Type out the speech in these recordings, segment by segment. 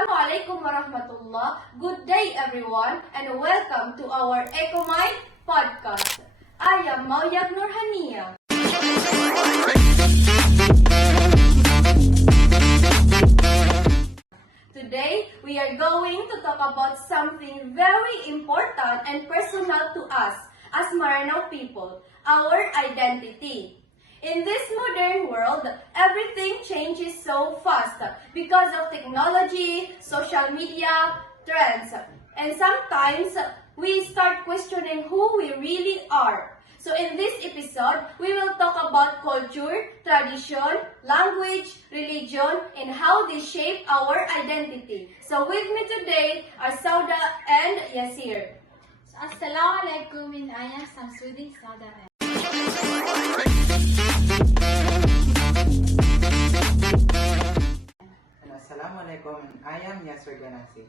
Assalamualaikum warahmatullah. Good day everyone and welcome to our EcoMind podcast. I am Mauyag Nurhania. Today, we are going to talk about something very important and personal to us as Maranao people, our identity. In this modern world, everything changes so fast because of technology, social media, trends, and sometimes we start questioning who we really are. So in this episode, we will talk about culture, tradition, language, religion, and how they shape our identity. So with me today are Sauda and Yasir. Assalamualaikum and I am Samsudin Sada. Assalamualaikum and I am Yasir Ganasi.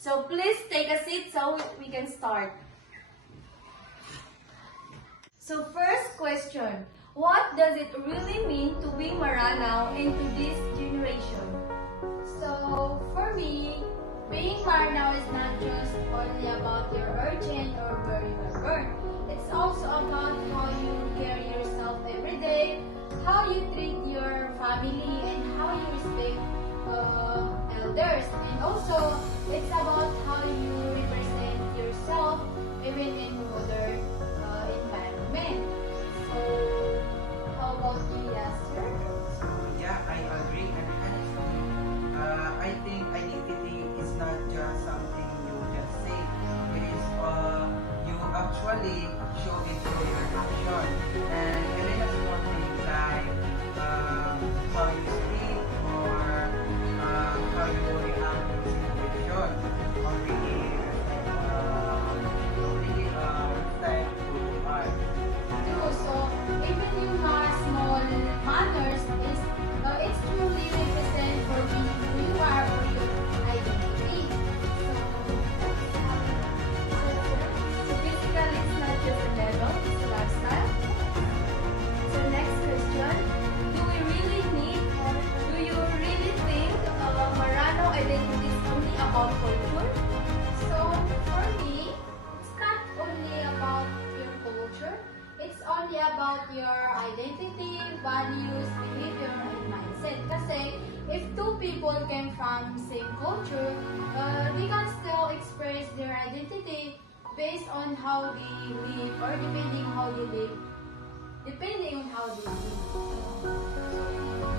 So please take a seat so we can start. So first question, what does it really mean to be Maranao in today's generation? So for me, being Maranao is not just only about your origin or where you were born. It's also about how you carry yourself every day, how you treat your family, and how you respect elders. And also, it's about how you represent yourself even in modern environment. So, how about you, Yasir? Yeah, I agree and honestly, I think identity is not just something you just say. It is you actually show it through your action and even a small things like how you speak or how you react to situation or behave really reflect who you are. So even yung mga small manners is it's truly represent for being who you are or your identity. So basically, it's not just a level, it's a lifestyle. So next question, do we really need or do you really think Maranao identity is only about culture? So for me, it's not only about your culture. It's only about your identity, values, behavior, and mindset. Kasi if two people came from same culture, they can still express their identity based on how they live or depending on how they live.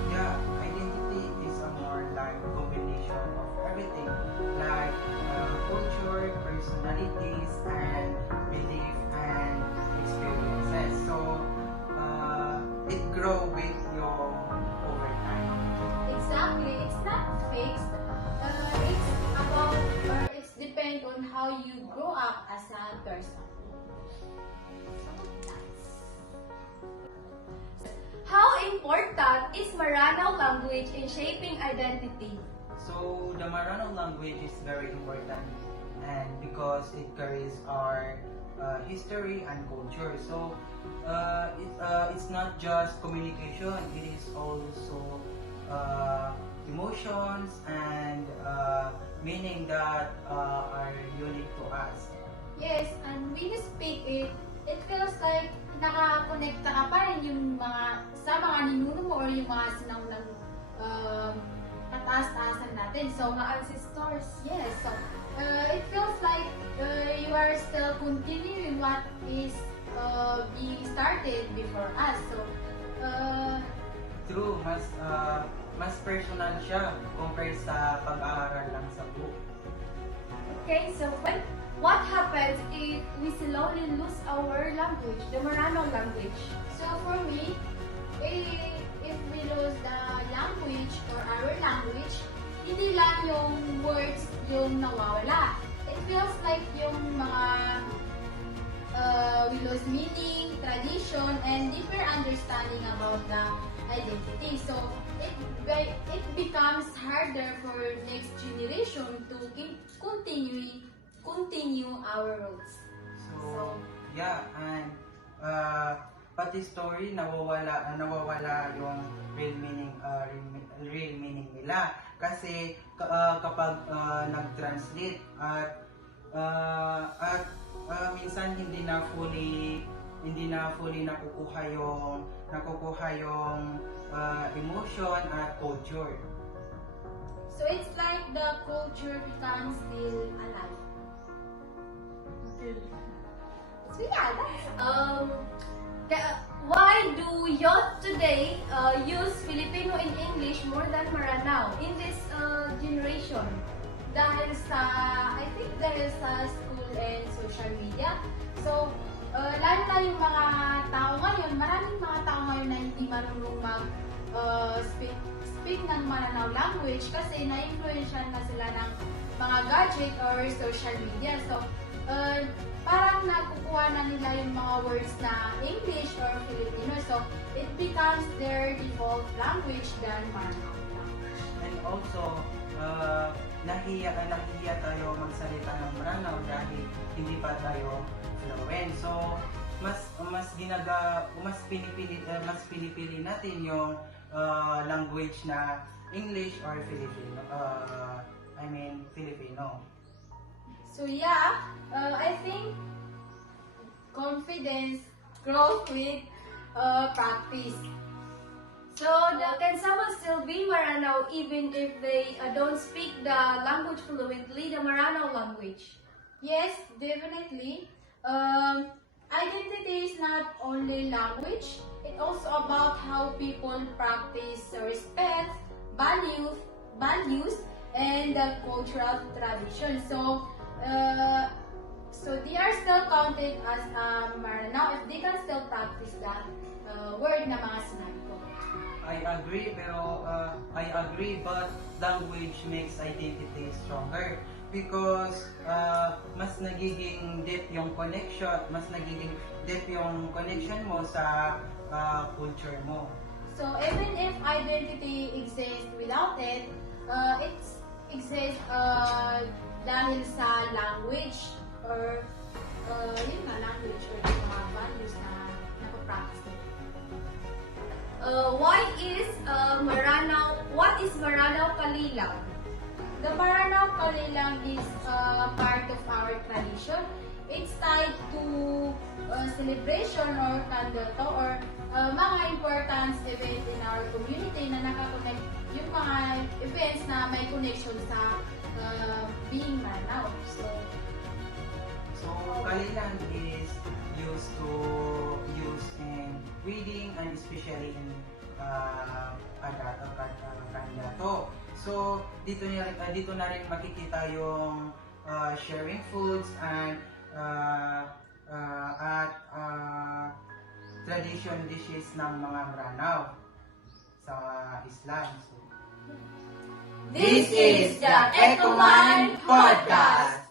Yeah, identity is a more like combination of everything, like culture, personalities, and belief and experiences. So it grow with you over time. Exactly, it's not fixed. It's about or it's depend on how you grow up as a person. How important is Maranao language in shaping identity? So the Marano language is very important, and because it carries our history and culture. So it's not just communication; it is also emotions and meaning that are unique to us. Yes, and when you speak it, it feels like nakakonekta ka pa rin yung sa mga ninuno mo or yung mga sinaunang kataas-taasan natin. So, Mga ancestors. yes, so it feels like you are still continuing what is being started before us. So, True, mas personal siya compare sa pag-aaral lang sa book. Okay, so what happens if we slowly lose our language, the Maranao language? so for me, if we lose the language or our language, hindi lang yung words yung nawawala. It feels like yung mga we lose meaning, tradition, and deeper understanding about the identity. So it becomes harder for next generation to continue our roots. So yeah, and but bawat story nawawala yung real meaning nila kasi kapag nag-translate at minsan hindi na fully nakukuha yung emotion at culture. So it's like the culture becomes still alive. So yeah, why do youth today use Filipino in English more than Maranao in this generation? Dahil sa, I think dahil sa school and social media. So, lalo na yung mga tao ngayon, maraming mga tao ngayon na hindi marunong speak ng Maranao language kasi na-influensyan na sila ng mga gadget or social media. So, parang nakukuha na nila yung mga words na English or Filipino. So, it becomes their default language than Maranao language. And also, nahiya tayo magsalita ng Maranao dahil hindi pa tayo fluent. So, mas pinipili natin yung language na English or Filipino. Filipino. So yeah, I think confidence grows with practice. So, can someone still be Maranao even if they don't speak the language fluently, the Maranao language? Yes, definitely. Identity is not only language, it's also about how people practice respect, values, and cultural tradition. So they are still counted as Maranao if they can still practice that word na mga sinabi ko. I agree, but language makes identity stronger because mas nagiging deep yung connection mo sa culture mo. So even if identity exists without it, it exists dahil sa language or language or yung mga values na napapractice nila. What is Maranao Kalilang? The Maranao Kalilang is part of our tradition. It's tied to celebration or kandato or mga important event in our community na nakakonect yung mga events na may connection sa being Maranao. So Kalilang is used in reading and especially in kandato. So dito na rin makikita yung sharing foods and tradition dishes ng mga Maranao sa Islam. So, This is the Ecoman Podcast.